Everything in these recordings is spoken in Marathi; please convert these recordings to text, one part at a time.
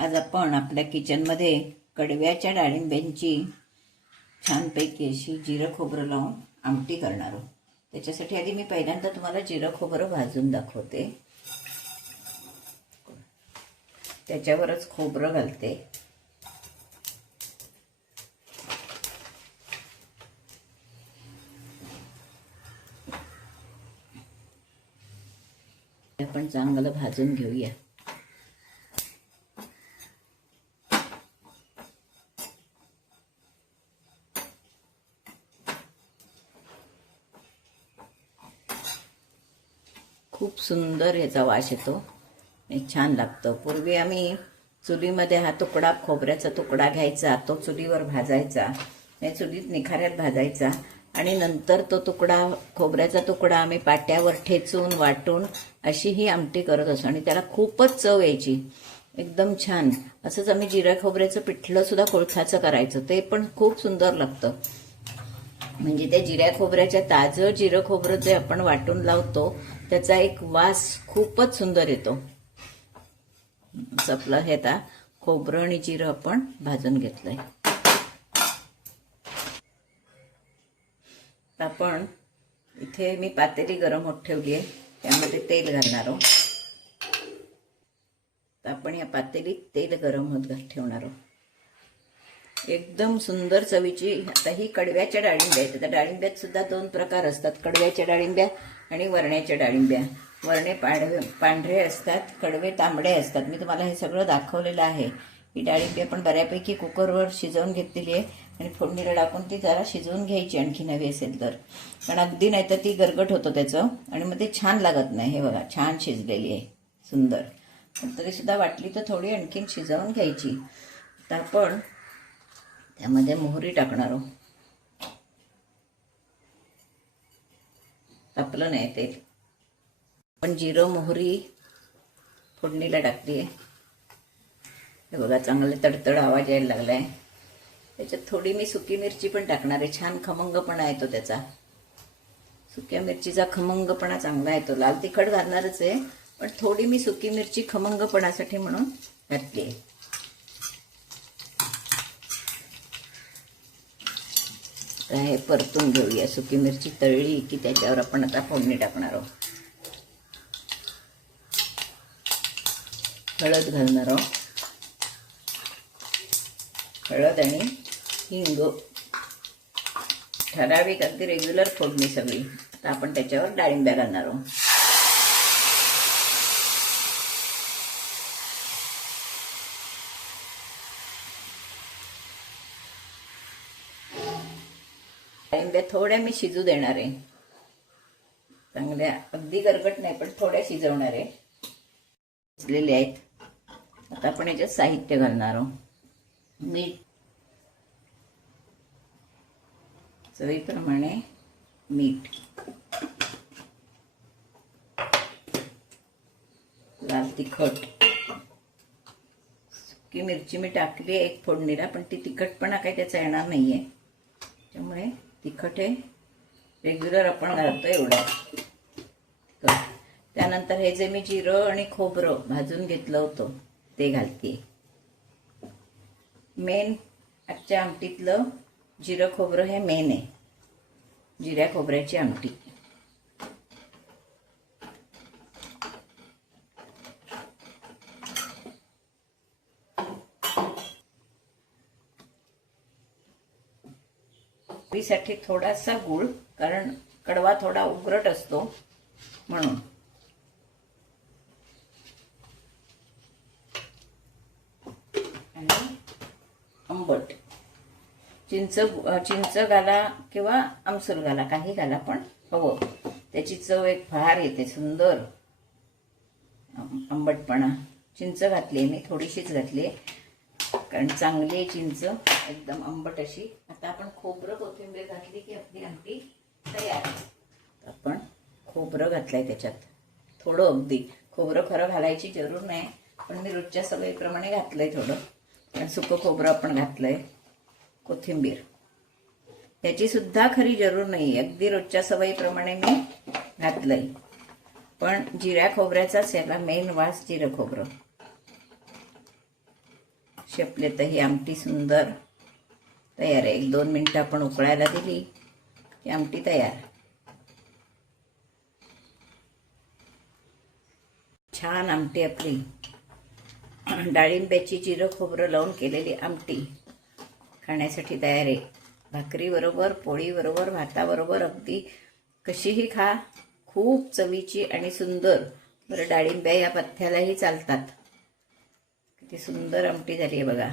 आज आपण आपल्या किचनमध्ये कडव्याच्या डाळिंब्यांची छानपैकी अशी जिरं खोबरं लावून आमटी करणार आहोत। त्याच्यासाठी आधी मी पहिल्यांदा तुम्हाला जिरं खोबरं भाजून दाखवते। त्याच्यावरच खोबरं घालते। आपण चांगलं भाजून घेऊया। खूप सुंदर याचा वास येतो आणि छान लागतं। पूर्वी आम्ही चुलीमध्ये हा तुकडा खोबऱ्याचा तुकडा घ्यायचा, तो चुलीवर भाजायचा, नाही चुलीत निखाऱ्यात भाजायचा आणि नंतर तो तुकडा खोबऱ्याचा तुकडा आम्ही पाट्यावर ठेचून वाटून अशी ही आमटी करत असतो आणि त्याला खूपच चव यायची, एकदम छान। असंच आम्ही जिरा खोबऱ्याचं पिठलं सुद्धा कोळथाचं करायचं, ते पण खूप सुंदर लागतं। म्हणजे त्या जिऱ्या खोबऱ्याच्या ताजं जिरं खोबरं जे आपण वाटून लावतो त्याचा एक वास खूपच सुंदर येतो। आपलं हे आता खोबरं आणि जिरं आपण भाजून घेतलंय। आपण इथे मी पातेली गरम होत ठेवली आहे, त्यामध्ये तेल घालणार आहोत। आपण या पातेलीत तेल गरम होत ठेवणार आहोत। एकदम सुंदर चवीची आता ही कडव्याच्या डाळिंब्या आहेत। आता डाळिंब्यात सुद्धा दोन प्रकार असतात, कडव्याच्या डाळिंब्या आणि वरण्याच्या डाळिंब्या। वरणे पांढरे असतात, कडवे तांबडे असतात। मी तुम्हाला हे सगळं दाखवलेलं आहे। ही डाळिंबी आपण बऱ्यापैकी कुकरवर शिजवून घेतलेली आहे आणि फोडणीला टाकून ती जरा शिजवून घ्यायची आणखी हवी असेल तर, पण अगदी नाही तर ती गरगट होतं त्याचं आणि मग ते छान लागत नाही। हे बघा छान शिजलेली आहे, सुंदर। पण तरी सुद्धा वाटली तर थोडी आणखीन शिजवून घ्यायची। तर आपण त्यामध्ये मोहरी टाकणार आहोत। तापलं नाही तेल, पण जिरं मोहरी फोडणीला टाकली आहे। हे बघा चांगले तडतड आवाज यायला लागलाय। त्याच्यात थोडी मी सुकी मिरची पण टाकणार आहे, छान खमंगपणा येतो त्याचा। सुक्या मिरचीचा खमंगपणा चांगला येतो। लाल तिखट घालणारच आहे, पण थोडी मी सुकी मिरची खमंगपणासाठी म्हणून घातली आहे। हे परतून घेऊया। सुकी मिरची तळली की त्याच्यावर आपण आता फोडणी टाकणार आहोत। हळद घालणार आहोत, हळद आणि हिंग, ठराविक अगदी रेग्युलर फोडणी सगळी। आता आपण त्याच्यावर डाळिंब्या घालणार आहोत। डाळिंब्या थोड्या मी शिजू देणार आहे, चांगल्या अगदी गरगट नाही पण थोड्या शिजवणार आहे। शिजलेले आहेत। आता आपण याच्यात साहित्य घालणार आहोत। मीठ चवीप्रमाणे, मीठ, लाल तिखट, सुकी मिरची मी टाकली आहे एक फोडणीला, पण ती तिखटपणा काही त्याचा येणार नाहीये, त्यामुळे तिखट हे रेग्युलर आपण घालतो एवढं। त्यानंतर हे जे मी जिरं आणि खोबरं भाजून घेतलं होतं ते घालते। मेन आजच्या आमटीतलं जिरं खोबरं हे मेन आहे, जिऱ्या खोबऱ्याची आमटी। साठी थोडासा गूळ, कारण कडवा थोडा उग्रट असतो म्हणून। आणि आंबट चिंच घाला किंवा आमसूल घाला, काही घाला, पण हवं त्याची चव एक फार येते, सुंदर आंबटपणा। चिंच घातली मी, थोडीशीच घातली कारण चांगली आहे चिंच, एकदम आंबट अशी। आता आपण खोबरं कोथिंबीर घातली की आपली आमटी तयार। आपण खोबरं घातलंय त्याच्यात, थोडं अगदी। खोबरं खरं घालायची जरूर नाही, पण मी रोजच्या सवयीप्रमाणे घातलंय थोडं, कारण सुकं खोबरं आपण घातलंय। कोथिंबीर त्याची सुद्धा खरी जरूर नाही, अगदी रोजच्या सवयीप्रमाणे मी घातलंय, पण जिऱ्या खोबऱ्याचाच याला मेन वास जिरं खोबरं। अशी आपली आता ही आमटी सुंदर तयार आहे. 1-2 मिनटं आपण उकळायला दिली की आमटी तयार. छान आमटी आपली डाळिंब्याची जिरं खोबरं लावून केलेली आमटी खाण्यासाठी तयार आहे. भाकरीबरोबर, पोळीबरोबर, भाताबरोबर अगदी कशीही खा. खूप चवीची आणि सुंदर. बरं, डाळिंब्या या पथ्यालाही चालतात. किती सुंदर आमटी झाली आहे बघा.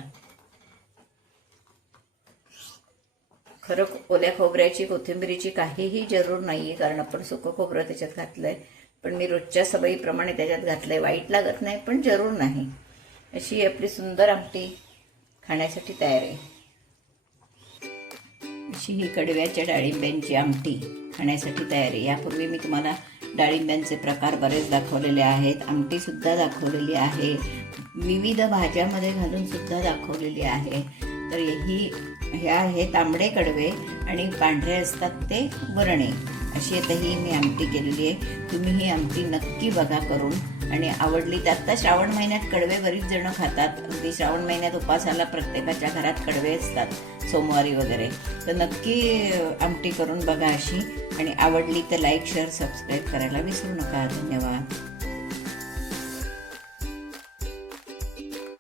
खरं ओल्या खोबऱ्याची, कोथिंबिरीची काहीही जरूर नाही आहे, कारण आपण सुकं खोबरं त्याच्यात घातलंय. पण मी रोजच्या सवयीप्रमाणे त्याच्यात घातलंय. वाईट लागत नाही, पण जरूर नाही. अशी आपली सुंदर आमटी खाण्यासाठी तयार आहे. अशी ही कडव्याच्या डाळिंब्यांची आमटी खाण्यासाठी तयार आहे. यापूर्वी मी तुम्हाला डाळिंब्यांचे प्रकार बरेच दाखवलेले आहेत. आमटीसुद्धा दाखवलेली आहे. विविध भाज्यामध्ये घालून सुद्धा दाखवलेली आहे. तर ह्या हे तांबडे कडवे आणि पांढरे असतात ते वरणे. अशी आता ही मी आमटी केलेली आहे. तुम्ही ही आमटी नक्की बघा करून, आणि आवडली तर. आता श्रावण महिन्यात कडवे बरीच जण खातात. अगदी श्रावण महिन्यात उपासाला प्रत्येकाच्या घरात कडवे असतात, सोमवारी वगैरे. तर नक्की आमटी करून बघा अशी. आणि आवडली तर लाईक, शेअर, सबस्क्राईब करायला विसरू नका. धन्यवाद.